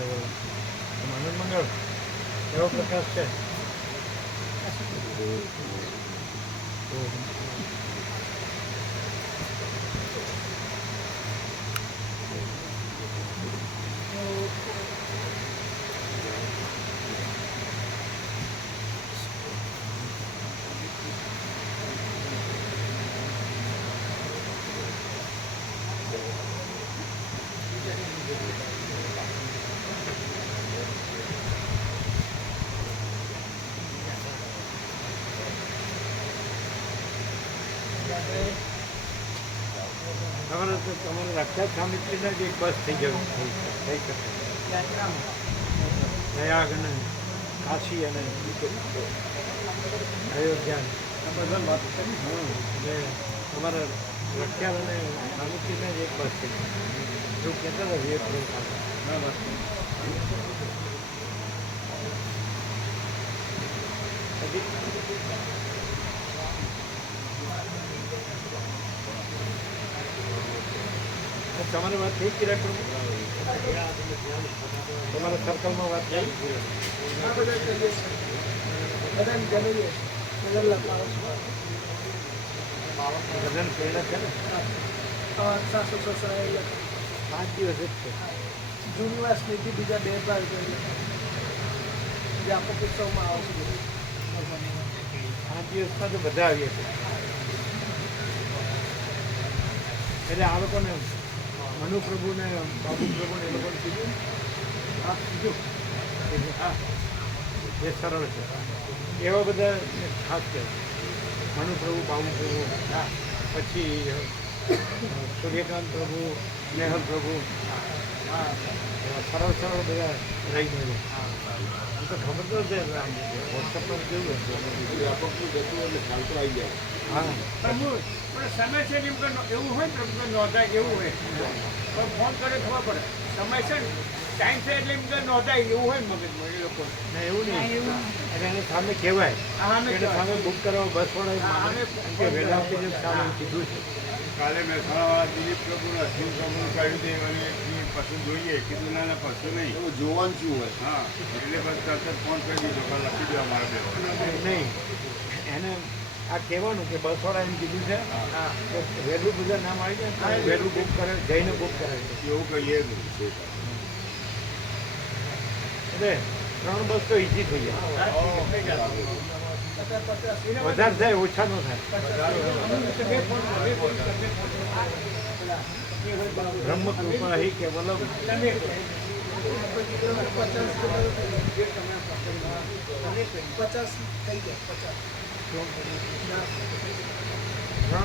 આનંદ મંગળ એવો પ્રકાશ છે. તમારે રક્ષા સામિત્રીના જ એક બસ થઈ જવું થઈ શકે. પ્રયાગ અને કાશી અને અયોધ્યા એટલે તમારા રક્ષા અને સામિત્રીના જ એક બસ થઈ શકે. એવું કહેતા હતા વિવેક તમારી વાત થઈ કિરણ તમારા સર્કલમાં વાત થઈ બધાને પ્રેરણા છે ને 5 દિવસ જ છે. જૂની સ્મૃતિ બીજા 2 બાર જે આપો ઉત્સવમાં આવશે 5 દિવસમાં તો બધા આવીએ છીએ. એટલે આ લોકોને મનુપ્રભુને બાબુપ્રભુને એ લોકોને કીધું હા એ સરળ છે. એવા બધા ખાસ છે મનુપ્રભુ બાબુપ્રભુ પછી સૂર્યકાંત પ્રભુ નેહલ પ્રભુ સરળ સરળ બધા રહી ગયેલું. આમ તો ખબર તો છે વોટ્સઅપ પર કેવું હતું વ્યાપકનું જતું એટલે ખ્યાલ તો આવી જાય. હા સમય છે એમ એવું હોય ને નોંધાય એવું હોય પણ ફોન કરે ખબર પડે સમય છે ને ટાઈમ છે એટલે એમ નોંધાય એવું હોય ને મગજમાં એ લોકો ના એવું નહીં. એટલે એને સામે કહેવાય એને સામે બુક કરવા બસ વાળા વહેલા આપીને સામે કીધું છે. કાલે મહેસાણાવાળા દિલીપ પ્રભુના શિવ પ્રભુનું કાઢ્યું હતું અને પશુ જોઈએ કીધું ના પશુ નહીં એવું જોવાનું શું હોય. હા એટલે બસ તરત ફોન કરી દીધો કે લખી દો અમારા બે નહીં એને આ કહેવાનું કે બસ વાળા એમ કીધું છે કે વહેલું બધા નામ આવી જાય વહેલું બુક કરે જઈને બુક કરે એવું કહીએ. એટલે 3 બસ તો ઈઝી થઈ જાય. વધારે થાય ઓછા ન થાય. બ્રહ્મ કૃપા હી કેવલમ 3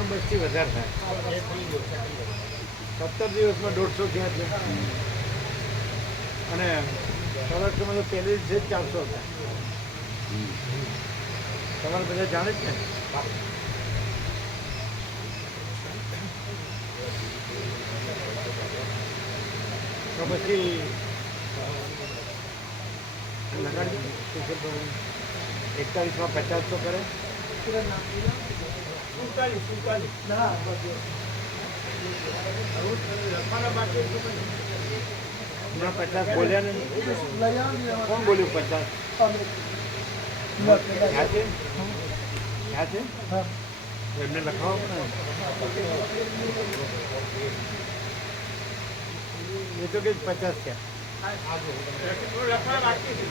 બસથી વધારે થાય. 17 દિવસમાં 150 થયા છે અને સૌરાષ્ટ્રમાં તો પહેલી જ 400 હતા. તમારે બધા જાણે જ ને. તો પછી લગાડી 41માં 50 તો કરે. 50 બોલ્યા ને કોણ બોલ્યું 50 ક્યાં છે એમને લખાવો ને એ તો કે 50 છે. લખવા બાકી છે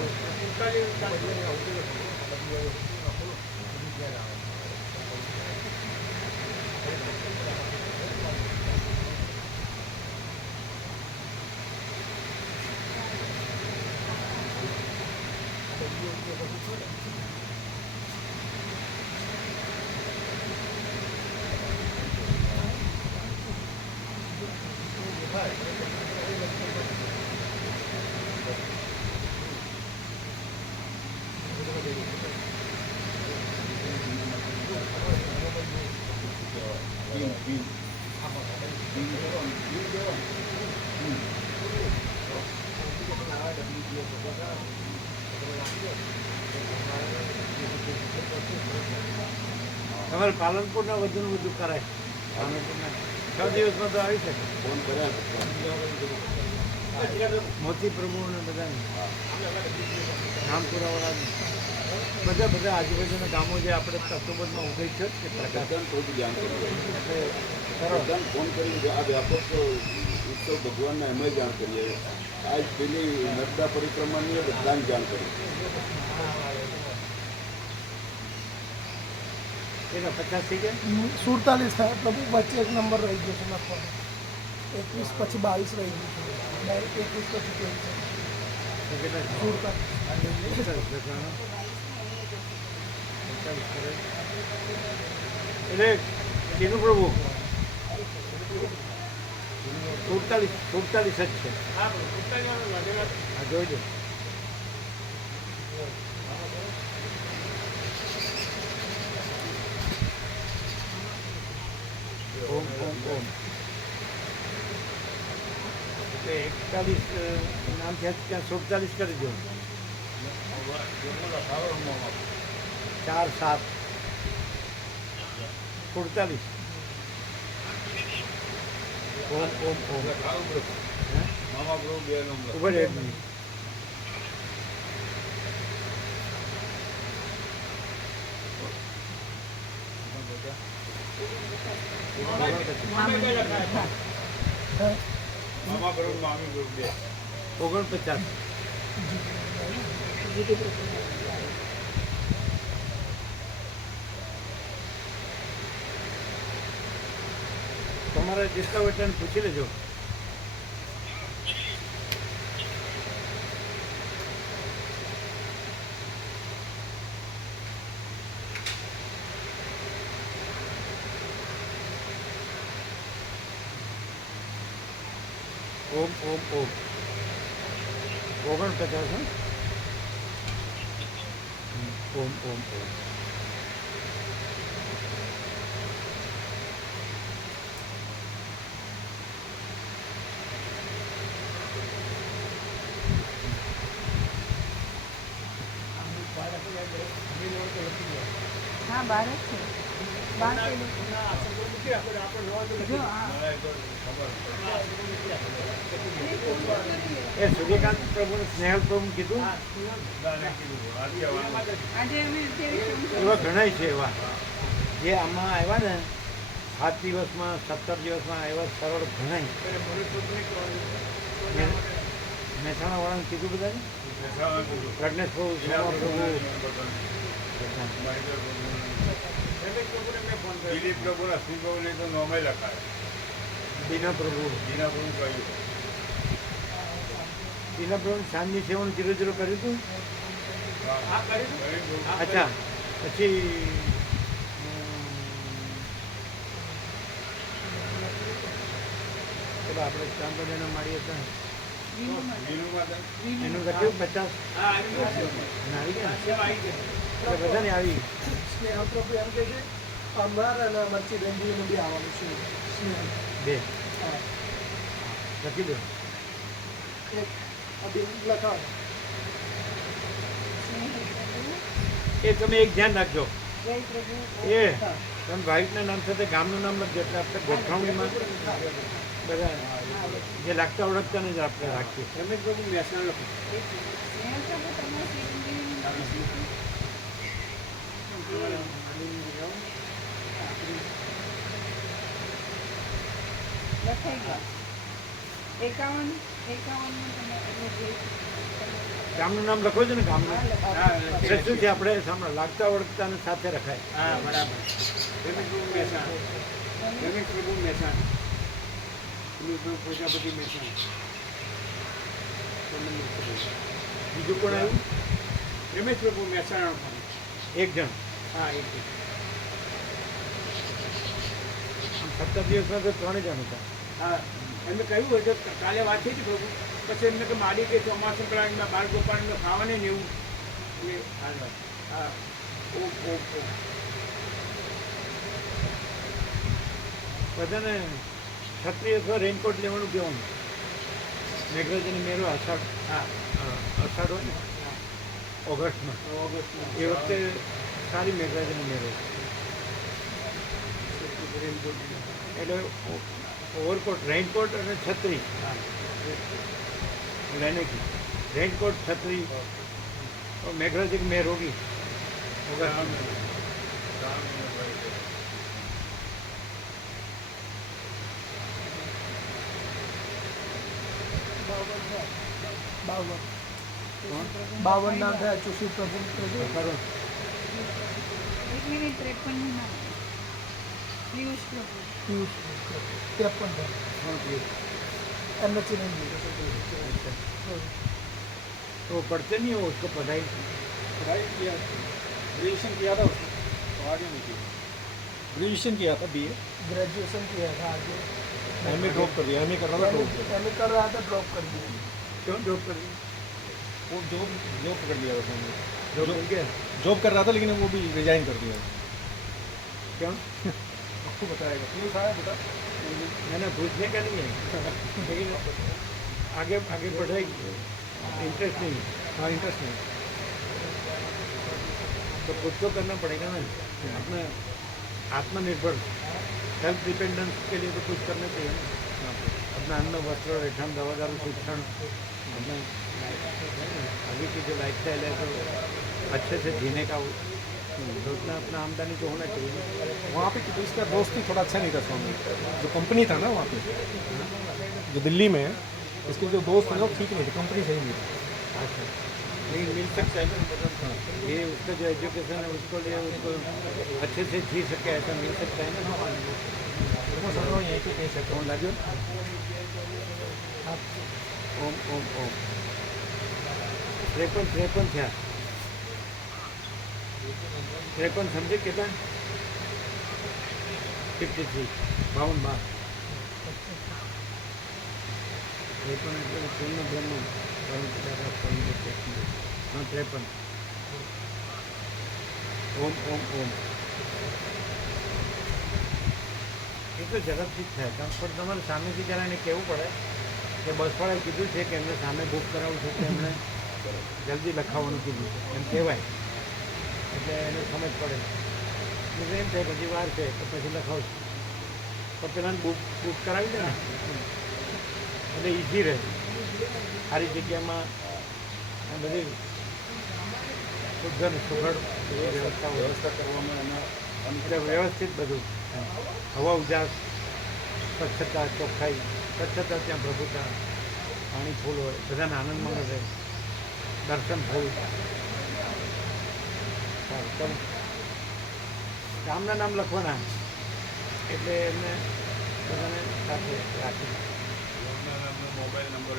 તમારે પાલનપુરના વધુ વધુ કરાય. 6 દિવસમાં તો આવી શકે. ફોન કર્યા મોતી પ્રભુ અને બધાને રામપુરાવાળાને બધા આજુબાજુના ગામો જે આપણે તત્વબંધમાં ઉભી છે તે પ્રકાર થોડું ધ્યાન કરીએ એટલે સરળ બધાને ફોન કરીને આ વ્યાપક ઉત્સવ ભગવાનને એમાં જાણ કરીએ. આજ પેલી નર્મદા પરિક્રમાની બધાને જાણ કરીએ. એના 50 થઈ ગયા 47 થાય પ્રભુ વચ્ચે એક નંબર રહી ગયો છે લખવાનો 21 પછી 22 રહી ગયું છે ડાયરેક્ટ 21 પછી 23 તો કેટલા 47 એટલે તેનું પ્રભુ 47 જ છે. હા પોતાની વાળો આ જોઈ લો. ઓમ ઓમ ઓમ એટલે 41 નામ થયા ત્યાં 47 કરી દો. 4 7 47 ઓમ ઓમ ઓમ. મામા પ્રભુ 2 નંબર. ઉભા રહે એક મિનિટ. મામા પ્રભુ મામી પ્રભુ 2. 49 તમારા ડિસ્કાઉન્ટને પૂછી લેજો. ઓમ ઓમ ઓમ 49 હે? ઓમ ઓમ ઓમ. હા 12 જ છે 12 જો એ સૂર્યકાંત પ્રભુ સ્નેહલ પ્રભુ કીધું આજે અમે એવા ઘણા છે એવા જે આમાં આવ્યા ને 7 દિવસમાં 17 દિવસમાં આવ્યા સરળ ઘણા મહેસાણા વાળાને કીધું બધાને પ્રજ્ઞેશ પ્રભુ સોમા પ્રભુ દિલીપ પ્રભુના શ્રી પ્રભુને તો નોમે લખાય. દીના પ્રભુ દીના પ્રભુ કહ્યું. દીના પ્રભુ સાંજની સેવાનું 0-0 કર્યું હતું. હા કરી અચ્છા પછી પેલા આપણે ચાંદોડીના માળી હતા દીનું માતા એનું લખ્યું 50 હા આવી ગયું અને આવી ગયા સેવા આવી ગઈ એટલે બધાને આવી સ્નેહ પ્રભુ એમ કહે છે અમાર અને મરચી ગંજીનું બી આવવાનું છે સ્નેહ 2 હા લખી દો. એક અભિન લખાવ એ તમે એક ધ્યાન રાખજો જય પ્રભુ એ તમે વાઇફના નામ સાથે ગામનું નામ લખજો એટલે આપણે ગોઠવણીમાં બધા જે લાગતા ઓળખતાને જ આપણે રાખીએ. રમેશ પ્રભુ મહેસાણા લખો સ્નેહ પ્રભુ તમારા શ્રી લખાઈ ગયા 51 તમે એટલે જે ગામનું નામ લખો છો ને ગામનું હા એટલે શું છે આપણે સામે લાગતા ઓળખતાને સાથે રખાય. હા બરાબર રમેશ પ્રભુ મહેસાણા રમેશ પ્રભુ મહેસાણા રમેશ પ્રભુ પ્રજાપતિ મહેસાણા બીજું કોણ આવ્યું? રમેશ પ્રભુ મહેસાણા એક જણ. હા એક આમ 17 દિવસમાં તો 3 જણ હતા. હા એમને કહ્યું હોય તો કાલે વાત થઈ હતી પ્રભુ પછી એમને કે માડી કે ચોમાસું કળામાં બાળ ગોપાલને ખાવાને ને એવું એટલે હા ઓ બધાને છત્રી અથવા રેનકોટ લેવાનું કહેવાનું. મેઘરાજાની મેળો અષાઢ હા અષાઢ હોય ને ઓગસ્ટમાં ઓગસ્ટમાં એ વખતે સારી મેઘરાજાની મેળો એટલે ઓવરકોટ રેનકોટ અને છત્રી હા लेने की रेनकोट छतरी और मेघराज जी में होगी होगा બાવન નામ થયા ચુસી પ્રભુ करो 1 મિનિટ 53 નું નામ પિયુષ પ્રભુ પિયુષ 53 था हाँ जी एम एच इन तो पढ़ते नहीं हो उसको पढ़ाई पढ़ाई किया ग्रेजुएशन किया था उसने तो आगे नहीं किया ग्रेजुएशन किया था बीए ग्रेजुएशन किया था आगे एमए ड्रॉप कर दिया एमए कर रहा था ड्रॉप कर एम कर रहा था ड्रॉप कर दिया क्यों जॉब कर दी वो जॉब जॉब कर लिया उसने जॉब मिल गया जॉब कर रहा था लेकिन वो भी रिजाइन कर दिया क्यों आपको बताएगा क्यों आया बेटा मैंने पूछने का नहीं है लेकिन आगे आगे बढ़ेगी इंटरेस्ट नहीं है। हाँ इंटरेस्ट नहीं तो खुद तो करना पड़ेगा ना अपना आत्मनिर्भर सेल्फ डिपेंडेंस के लिए तो कुछ करना चाहिए ना अपना अन्न वस्त्र रहठन दवा दारू शिक्षण अपना अभी की जो लाइफ स्टाइल है तो अच्छे से जीने का तो उतना अपना आमदनी तो होना चाहिए वहाँ पे तो इसका दोस्त ही थोड़ा अच्छा नहीं था स्वामी जो कंपनी था ना वहाँ पे जो दिल्ली में है इसके जो दोस्त थे वो ठीक नहीं थे कंपनी सही नहीं थी अच्छा लेकिन मिल सकता है ना मतलब ये उसका जो एजुकेशन है उसको लिए उसको अच्छे से जी सके ऐसा मिल सकता है ना वो समझ लो यहीं पे कहीं से कौन लाजो ओम ओम ओम 53 થયા 53 સમજે કેટલા 53 52 બાર 53 એટલે પૂર્ણ બ્રહ્મ हाँ 53 ओम ओम ओम એ તો ઝડપથી જ થાય પણ તમારે સામેથી જરા એને કહેવું પડે કે બસવાળાએ કીધું છે કે એમને સામે બુક કરાવવું છે તો એમણે જલ્દી લખાવવાનું કીધું છે એમ કહેવાય એટલે એને સમજ પડે એટલે એમ થાય પછી વાર છે તો પછી લખાવશે પણ પેલાને બુક કરાવી દે ને એટલે ઇઝી રહે સારી જગ્યામાં આ બધી શુદ્ધ સુઘડ એવી વ્યવસ્થા કરવામાં એના એટલે વ્યવસ્થિત બધું હવા ઉજાસ સ્વચ્છતા ચોખ્ખાઈ સ્વચ્છતા ત્યાં પ્રભુતા પાણી ફૂલ હોય બધાને આનંદ મળે રહે દર્શન ફૂલ સારું ચાલો ગામના નામ લખવાના એટલે એમને બધાને સાથે રાખી મોબાઈલ નંબર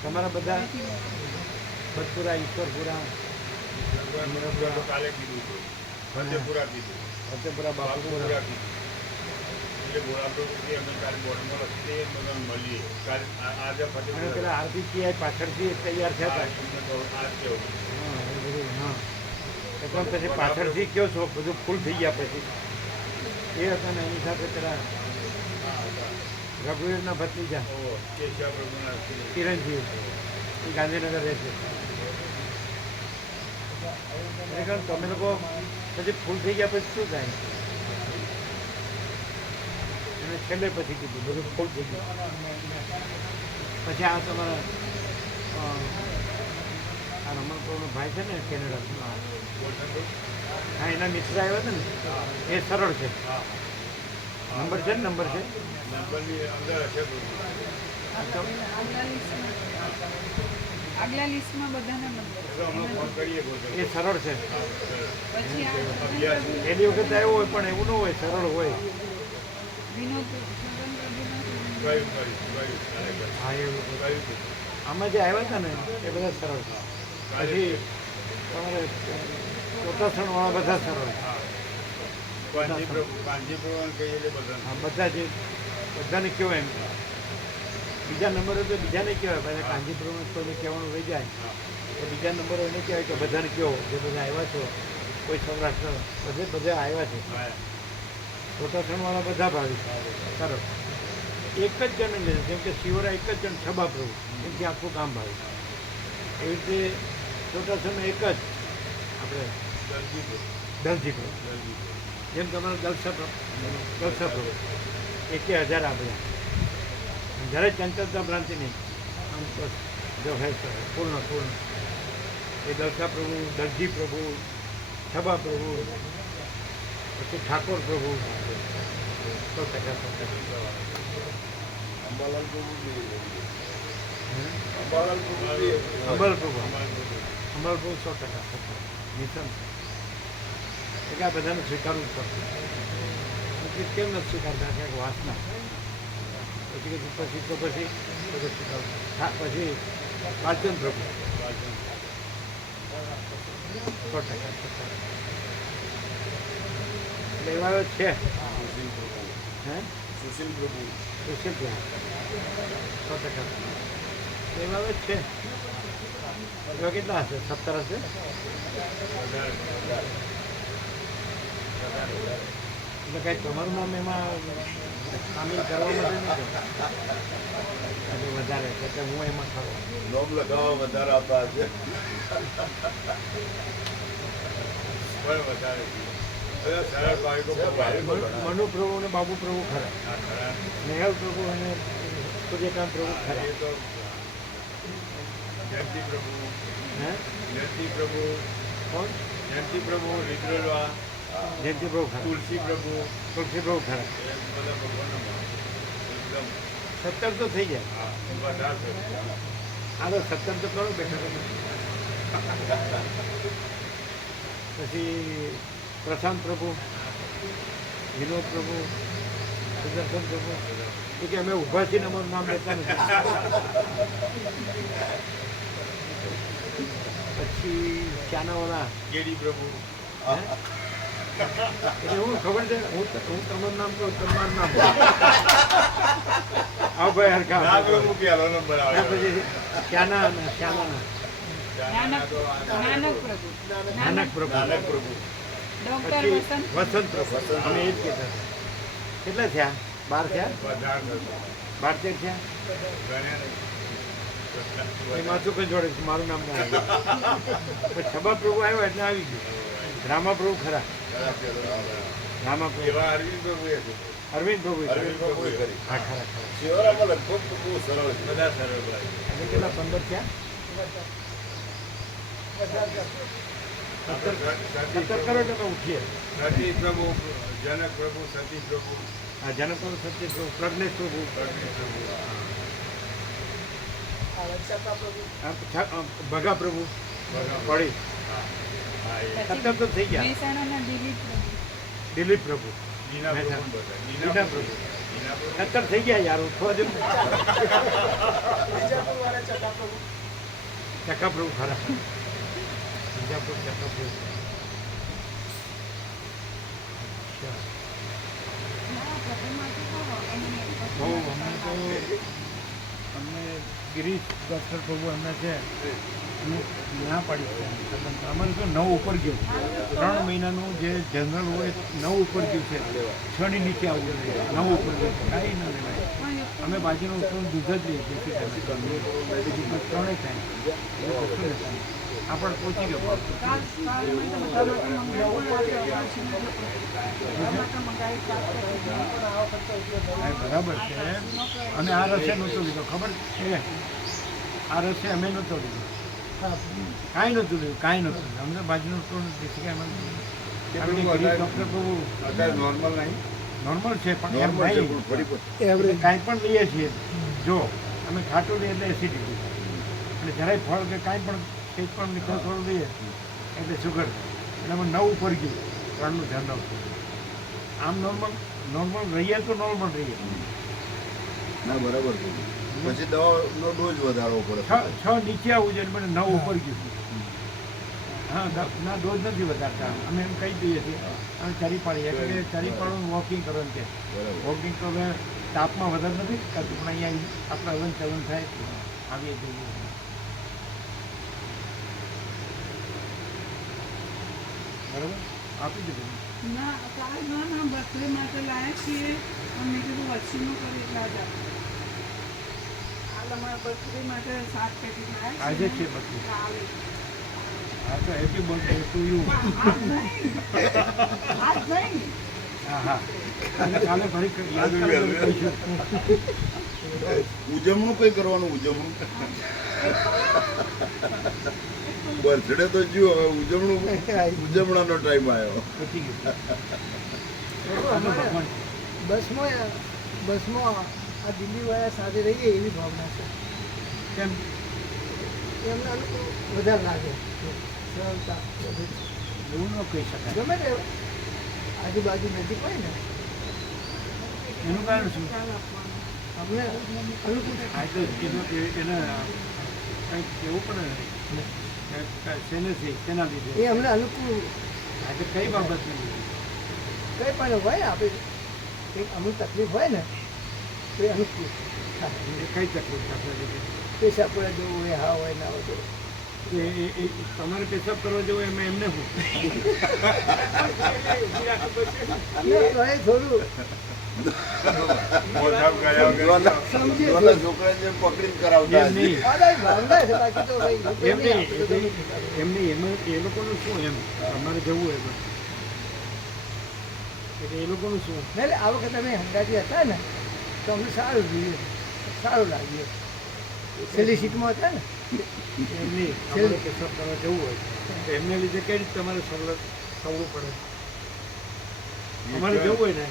તમારા બધા ભટપુરા ઈશ્વરપુરા કાલે કીધું હતું ફતેપુરા કીધું ફતેપુરા બાપુપુરા બાપુપુરા કીધું એટલે ગોળાપ્રભુથી અમે કાલે બોર્ડમાં લખીએ બધા મળીએ કાલે આજે અને ફતેપુરા પેલા આરબીસીઆઈ પાછળથી તૈયાર થયા હતા આ કેવું હા એ બધું હા એટલે પછી પાછળથી કયો છો બધું ફૂલ થઈ ગયા પછી એ હતા ને એની સાથે પેલા રઘુવીરના ભત્રીજા કેશવ પ્રભુના ચિરંજીવ એ ગાંધીનગર રહે છે ખરેખર તમે લોકો પછી ફૂલ થઈ ગયા પછી શું થાય એને છેલ્લે પછી કીધું બધું ફૂલ થઈ ગયું પછી આ તમારા આ રમણપુરનો ભાઈ છે ને કેનેડા હા એના મિત્ર આવ્યા હતા ને એ સરળ છે નંબર છે ને નંબર છે નંબરની અંદર હશે પ્રભુ આગલા લિસ્ટમાં બધાના નંબર એટલે હમણાં ફોન કરીએ એ સરળ છે પછી આ પહેલી વખત આવ્યો હોય પણ એવું ન હોય સરળ હોય વિનોદ છગન પ્રભુના કયું હા એવું કયું આમાં જે આવ્યા હતા ને એ બધા સરળ છે પછી તમારે ચોટાસણવાળા બધા સરળ કાંજીપુર કહીએ એટલે બધા હા બધા જે બધાને કહેવાય એમ બીજા નંબરો તો બીજાને કહેવાય પછી કાંજીપુરમાં કોઈને કહેવાનું રહી જાય તો બીજા નંબરો એને કહેવાય કે બધાને કહો જે બધા આવ્યા છો કોઈ સૌરાષ્ટ્ર બધે આવ્યા છે ચોટાસણવાળા બધા ભાવિક સરસ એક જ જણ લે જેમ કે શિવરા એક જ જણ છબા પ્રભુ એમથી આખું કામ ભાવિક એવી રીતે ચોટાસણમાં એક જ આપણે દલજી પ્રભુ જેમ તમારા દલસા પ્રભુ 1000 આપ્યા જ્યારે ચંચળતા ભ્રાંતિ નહીં આમ બસ જો હે સર પૂર્ણ પૂર્ણ એ દલસા પ્રભુ, દરજી પ્રભુ, છબા પ્રભુ, પછી ઠાકોર પ્રભુ 100%. અંબાલાલ પ્રભુ બી અંબાલાલ પ્રભુ બી અમલ પ્રભુ 100%. મિશન એટલે આ બધાને સ્વીકારવું જ પડશે. કેમ નથી સ્વીકારતા? ક્યાંક વાસના પછી સ્વીકારવું. હા, પછી વાલચંદ પ્રભુ 100%. એટલે એવા છે. હે સુશીલ પ્રભુ સુશીલ પ્રભુ 100%. એવા જ છે. એવા કેટલા હશે? 17 હશે. એટલે કંઈ તમારું નામ એમાં સામેલ કરવા માટે નહીં વધારે એટલે હું એમાં ખરો. નોમ લગાવવા વધારે આપતા છે. પણ વધારે સરળ બાળકો મનુ પ્રભુ અને બાબુ પ્રભુ ખરા. નેહલ પ્રભુ અને સૂર્યકાંત પ્રભુ ખરા. એ તો જયંતિ પ્રભુ, હે જયંતિ પ્રભુ, કોણ? જયંતિ પ્રભુ, રિદ્રોલવા, જયંતિ પ્રભુ ખરા. તુલસી પ્રભુ, તુલસી પ્રભુ ખરા. એ બધા ભગવાનના એકદમ 17 તો થઈ જાય. હા વધારે આ તો 17 તો કરો બેઠા. પછી પ્રશાંત પ્રભુ, વિનોદ પ્રભુ, સુદર્શન પ્રભુ. એ કે અમે ઊભા છીએ ને અમારું નામ લેતા નથી. પછી ચાનાવાળા કેડી પ્રભુ, એટલે હું ખબર છે હું તમારું નામ કહું તમારું નામ આવ ભાઈ હરખા. ના પ્રભુ પહેલો નંબર આવે. પછી શ્યાના શ્યામાના નાનક પ્રભુ, નાનક પ્રભુ, નાનક પ્રભુ, ડોક્ટર પછી વસંત વસંત પ્રભુ. અમે એ જ કહેતા હતા. કેટલા થયા? 12 થયા? વધારે થતો. 12-13 થયા? ગણ્યા નહીં. એમાં શું કઈ જોડે છે? મારું નામ ના આવ્યું. પછી છબા પ્રભુ આવ્યો એટલે આવી ગયું. રામા પ્રભુ ખરા. રામા પ્રભુ, એવા અરવિંદ પ્રભુ એ છે. અરવિંદ પ્રભુ અરવિંદ પ્રભુએ કરી. હા ખરા ખરા. શિવરામાં લગભગ તો બહુ સરળ છે. બધા સરળ ભાઈ. એટલે કેટલા 15 થયા? 17 કરો એટલે અમે ઉઠીએ. સતી પ્રભુ, જનક પ્રભુ, સતી પ્રભુ, આ જનક પ્રભુ, સત્ય પ્રભુ, પ્રજ્ઞેશ પ્રભુ, પ્રજ્ઞેશ પ્રભુ, ભગા પ્રભુ પડી. હા એ 17 તો થઈ ગયા. મહેસાણાના દિલીપ પ્રભુ, દિલીપ પ્રભુ, નીના પ્રભુ બધા. નીના પ્રભુ. નીના પ્રભુ 17 થઈ ગયા યાર. ઉઠવા દે. ચકા પ્રભુ ખરા. બીજાપુર ચકા પ્રભુ. બહુ અમને તો અમને ગિરીશ ડૉક્ટર પ્રભુ એમને છે હું ના પાડી છે. અમારે તો 9 ઉપર ગયું. 3 મહિનાનું જે જનરલ હોય 9 ઉપર ગયું છે. 6 ની નીચે આવવું જોઈએ. 9 ઉપર ગયું કાંઈ ન લેવાય. અમે બાજુનું ઉતરું દૂધ જ લઈએ છીએ. બીજું 3 થાય આપણે પહોંચી ગયો. હા, બરાબર છે. અને આ રસે નહોતો લીધો ખબર છે. આ રસે અમે નહોતો લીધો. કાંઈ નહોતું લીધું. કાંઈ નહોતું લીધું. અમને બાજુનું ઉતરું નથી કે અમે ડૉક્ટર પ્રભુ અત્યારે નોર્મલ નહીં. નોર્મલ છે પણ એમ નોર્મલ છે, નહીં. પણ ફરી એવરેજ કાંઈ પણ લઈએ છીએ જો અમે ખાટું લઈએ એટલે એસિડિટી અને જરાય ફળ કે કાંઈ પણ કંઈક પણ મીઠું થોડું લઈએ એટલે શુગર એટલે અમે 9 ઉપર ગયું 3નું જનરલ. આમ નોર્મલ રહીએ તો નોર્મલ રહીએ. ના બરાબર છે. પછી દવાનો ડોઝ વધારવો પડે. 6 નીચે આવવું જોઈએ મને 9 ઉપર ગયું. હા ના ડોઝ નથી વધારતા. અમે એમ કહી દઈએ છીએ અમે ચરી પાડીએ એટલે ચરી પાડવાનું વોકિંગ કરવાનું કે બરાબર. વોકિંગ તો હવે તાપમાં વધારે નથી કરતું પણ અહીંયા આપણે હલન ચલન થાય આવીએ જઈએ. બરાબર આપી દીધું. ના બર્થડે માટે લાયા છીએ અને મેં કીધું વચ્ચેનું કરી એટલા જ આપો. હાલ અમારા બર્થડે માટે 7 પેકેટ લાયા આજે છે બધું. કાલે. હા તો હેપી બર્થડે ટુ યુ. આજ નહીં હા હા અને કાલે ફરી યાદ કરીને કહીશું. ઉજવણું કઈ કરવાનું ઉજવણું બર્થડે તો જ્યો હવે ઉજવણું ઉજવણાનો ટાઈમ આવ્યો પતી ગયું. અમારે બસમાં આ દિલ્હીવાળા સાથે રહીએ એવી ભાવના છે. કેમ એમને અનુકૂળ વધારે લાગે સરળતા બધું. એવું ન કહી શકાય. ગમે તે આજુબાજુ નજીક હોય ને એનું કારણ શું? અમને અનુકૂળ આ તો કીધું કે એને કંઈક કેવું પડે ને શેનેથી શેના લીધે એ અમને અનુકૂળ આજે કઈ બાબત નથી. કંઈ પણ હોય ને આપણે કંઈક અમુક તકલીફ હોય ને તો એ અનુકૂળ થાય. કઈ તકલીફ આપણે લીધે પેશાબ પડે જવું હોય હા હોય ના હોય તો એ તમારે પેશાબ કરવા જવું એમાં એમને હું એ થોડું મોઢા ગયા વગર સમજી ઓલા છોકરાને જેમ પકડીને કરાવતા એમ નહીં. ભાવના છે બાકી તો ભાઈ એમ નહીં એમ નહીં એમાં એ લોકોનું શું એમ અમારે જવું એમાં એટલે એ લોકોનું શું એટલે આ વખતે અમે હંગાથી હતા ને તો અમને સારું જોઈએ સારું લાગ્યું. છેલ્લી સીટમાં હતા ને એમ નહીં અમારે પેશાબ કરવા જવું હોય તો એમને લીધે કઈ રીતે તમારે સવડું પડે. અમારે જવું હોય ને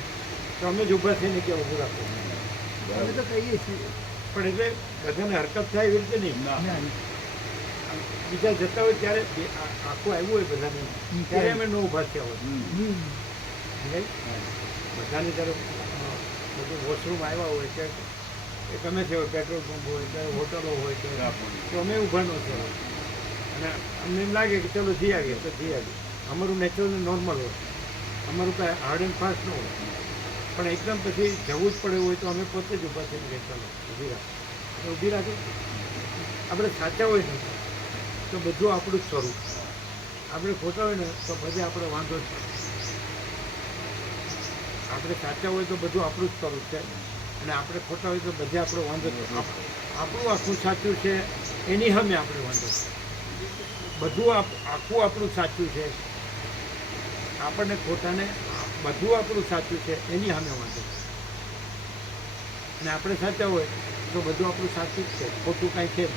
તો અમે જ ઊભા થઈને કે ઊભું રાખો. અમે તો કહીએ છીએ પણ એટલે બધાને હરકત થાય એવી રીતે નહીં. બીજા જતા હોય ત્યારે આખું આવ્યું હોય બધાને ત્યારે અમે ન ઊભા થયા હોય. સમજાય? બધાને જ્યારે બધું વોશરૂમ આવ્યા હોય કે એ ગમે તે હોય પેટ્રોલ પંપ હોય કે હોટલો હોય કે તો અમે ઊભા ન થયા હોય. અને અમને એમ લાગે કે ચલો જઈ આવીએ તો જઈ આવીએ. અમારું નેચરલ નોર્મલ હોય. અમારું કાંઈ હાર્ડ એન્ડ ફાસ્ટ ન હોય. પણ એકદમ પછી જવું જ પડે હોય તો અમે પોતે જ ઊભા થઈને કે ચાલો ઊભી રાખો તો ઊભી રાખે. આપણે સાચા હોય ને તો બધું આપણું જ સ્વરૂપ. આપણે ખોટા હોય ને તો બધે આપણે વાંધો જ છે. આપણે સાચા હોય તો બધું આપણું જ સ્વરૂપ છે અને આપણે ખોટા હોય તો બધે આપણો વાંધો છે. આપણું આખું સાચું છે એની સામે આપણે વાંધો છે. બધું આખું આપણું સાચું છે આપણને ખોટાને બધું આપણું સાચું છે એની સામે વાંધો છે. અને આપણે સાચા હોય તો બધું આપણું સાચું જ છે ખોટું કાંઈ છે જ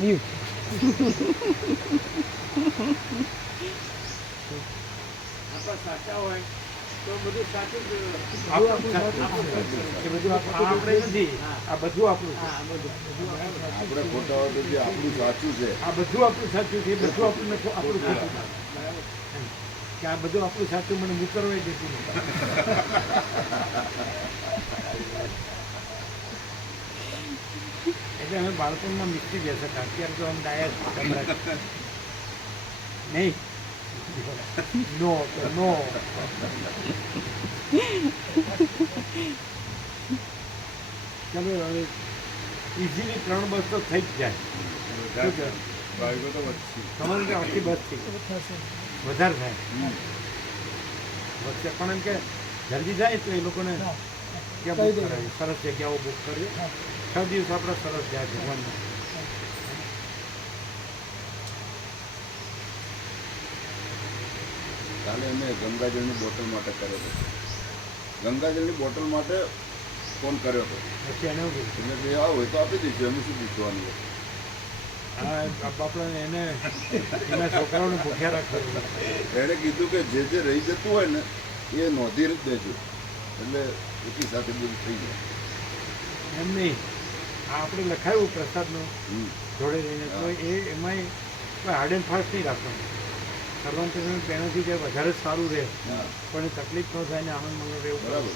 નહીં. આપણા સાચા હોય તો બધું સાચું જ આપણું સાચું છે. બધું આપણે નથી આ બધું આપણું છે. આપણે ખોટા હોય તો જે આપણું સાચું છે આ બધું આપણું સાચું છે એ બધું આપણને આપણું ખોટું છે. કે આ બધું આપણું સાચું મને મુકરવાય દેતું નથી. એટલે અમે બાળકોમાં મિસ્ટી બેસે અત્યારે તો આમ ડાયા નહીં નો નો ચાલો હવે ઇઝીલી 3 બસ તો થઈ જ જાય. શું કહે? બાઈકો તો વધશે. તમારે ત્યાં આખી બસ થઈ વધારે થાય વચ્ચે પણ એમ કે જલ્દી જાય તો એ લોકોને ક્યાં બુક કરાવી સરસ જગ્યાઓ બુક કરવી. 6 દિવસ આપણા સરસ જાય ભગવાનના. કાલે અમે ગંગાજળની બોટલ માટે કર્યો હતો. ગંગાજળની બોટલ માટે ફોન કર્યો હતો પછી એને એવું કીધું એટલે કે આવો હોય તો આપી દઈશું એમ શું પૂછવાનું હોય. હા આપણે એને એના છોકરાઓને ભૂખ્યા રાખવા. એણે કીધું કે જે રહી જતું હોય ને એ નોંધી જ દેજો એટલે એકી સાથે બધું થઈ જાય. એમ નહીં આ આપણે લખાયું પ્રસાદનું જોડે રહીને તો એમાંય કોઈ હાર્ડ એન્ડ ફાસ્ટ નહીં રાખવાનું. સર્વાંતરણ તેનાથી જે વધારે સારું રહે પણ એ તકલીફ ન થાય ને આનંદ મંગળ રહેવું બરાબર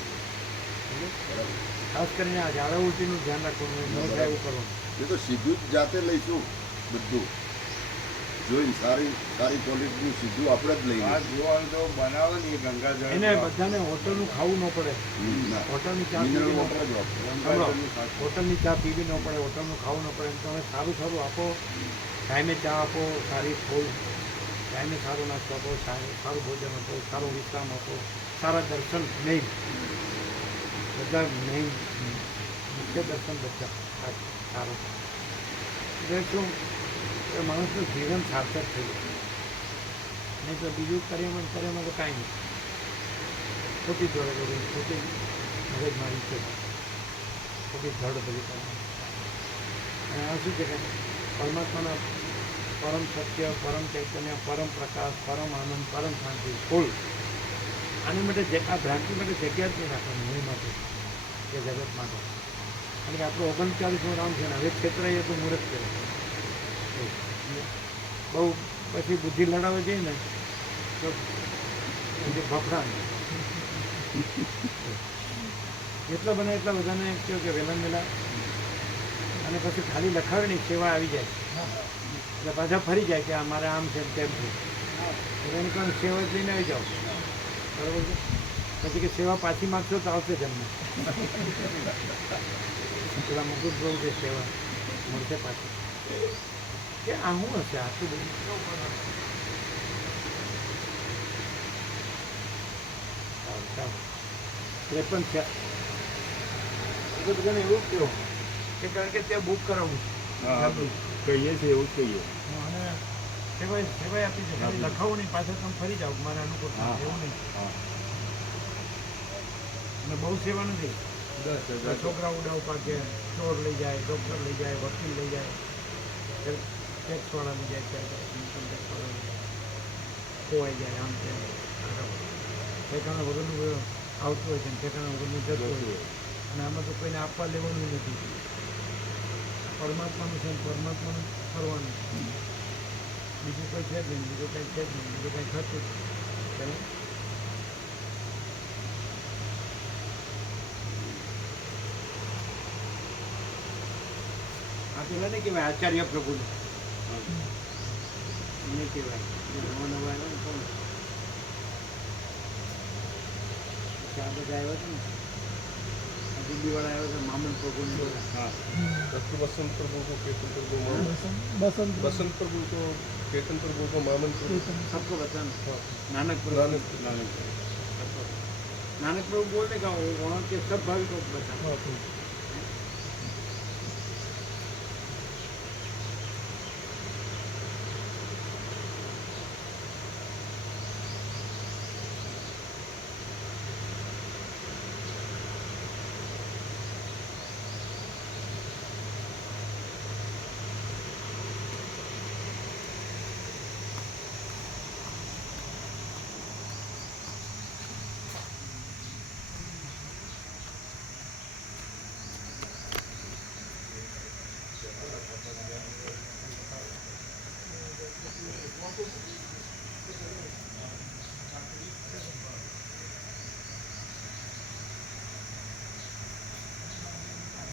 બરાબર. ખાસ કરીને આ ઝાડા ઉલટીનું ધ્યાન રાખવાનું ન થાય એવું કરવાનું. એ તો સીધું જ જાતે લઈશું બધું જોઈ સારી સારી ક્વોલિટીનું સીધું આપણે જ લઈએ. આ જોવાનું તો બનાવો ને એ ગંગાજળ એને બધાને હોટલનું ખાવું ન પડે. હોટલની ચા મિનરલ પીવી ન વોટર જ પડે. વાપરો. હોટલની ચા પીવી ન પડે હોટલનું ખાવું ન પડે. તમે સારું સારું આપો ટાઈમે ચા આપો સારી ફૂલ ટાઈમે સારો નાસ્તો આપો સારું ભોજન આપો સારો વિશ્રામ આપો સારા દર્શન નહીં બધા નહીં મુખ્ય દર્શન બધા સારું એટલે શું એ માણસનું જીવન સાર્થક થઈ જાય. નહીં તો બીજું કર્યામાં તો કાંઈ નહીં. ખોટી દોડે બધી ખોટી મગજ મારી છે, ખોટી ધડ બધી કરવાની. અને આ શું છે કે પરમાત્માના પરમ સત્ય, પરમ ચૈતન્ય, પરમ પ્રકાશ, પરમ આનંદ, પરમ શાંતિ ફૂલ. આની માટે આ ભ્રાંતિ માટે જગ્યા જ નહીં રાખવાની હું માટે કે જગત માટે. કારણ કે આપણું 39મું રાઉન્ડ છે ને હવે ક્ષેત્ર એ તો મુહૂર્ત કરે બહુ પછી બુદ્ધિ લડાવવા જઈએ ને તો ફફડા જેટલા બને એટલા બધાને કહ્યું કે વહેલા વહેલા અને પછી ખાલી લખાવવાની સેવા આવી જાય એટલે પાછા ફરી જાય કે અમારે આમ છે તેમ છે એટલે એને પણ સેવા જ લઈને આવી જાઓ બરાબર છે. પછી કે સેવા પાછી માગશો તો આવશે જ એમને પેલા મુકુટ બહુ છે સેવા મળશે પાછી કે આ શું હશે આટલું બધું. સારું સારું 53 છે એટલે બધાને એવું જ કહો કે કારણ કે ત્યાં બુક કરાવવું કહીએ છીએ એવું જ કહીએ. અને સેવાય આપી છે ખાલી લખાવું નહીં પાછળ તમે ફરી જાઓ મારે અનુકૂળ હા. એવું નહીં. હા અને બહુ સેવા નથી. છોકરા ઉડાવ પાકે ચોર લઈ જાય, ડૉક્ટર લઈ જાય, વકીલ લઈ જાય, ટેક્સવાળા લઈ જાય, ઇન્કમ ટેક્સવાળા લઈ જાય, ખોવાઈ જાય આમ તેમ ઠેકાણા વગરનું બધું આવતું હોય છે ને ઠેકાણા વગરનું જતું હોય છે. અને આમાં તો કોઈને આપવા લેવાનું નથી. પરમાત્માનું છે પરમાત્માનું કરવાનું બીજું કોઈ છે જ નહીં, બીજું કંઈ છે જ નહીં, બીજું કંઈ થતું જ નહીં. આ પેલા નહીં કહેવાય આચાર્ય પ્રભુને નહીં કહેવાય નવા નવા આવ્યા ને કોણ આ બધા આવ્યા છે ને દિલ્હીવાળા આવ્યા છે મામન પ્રભુને બધા. હા डॉक्टर बसंत प्रभु को केतन प्रभु बसंत बसंत प्रभु को केतन प्रभु को मामन प्रभु सबको बताना नानक प्रभु नानक प्रभु बोलने का वहाँ के सब भाविकों को बताना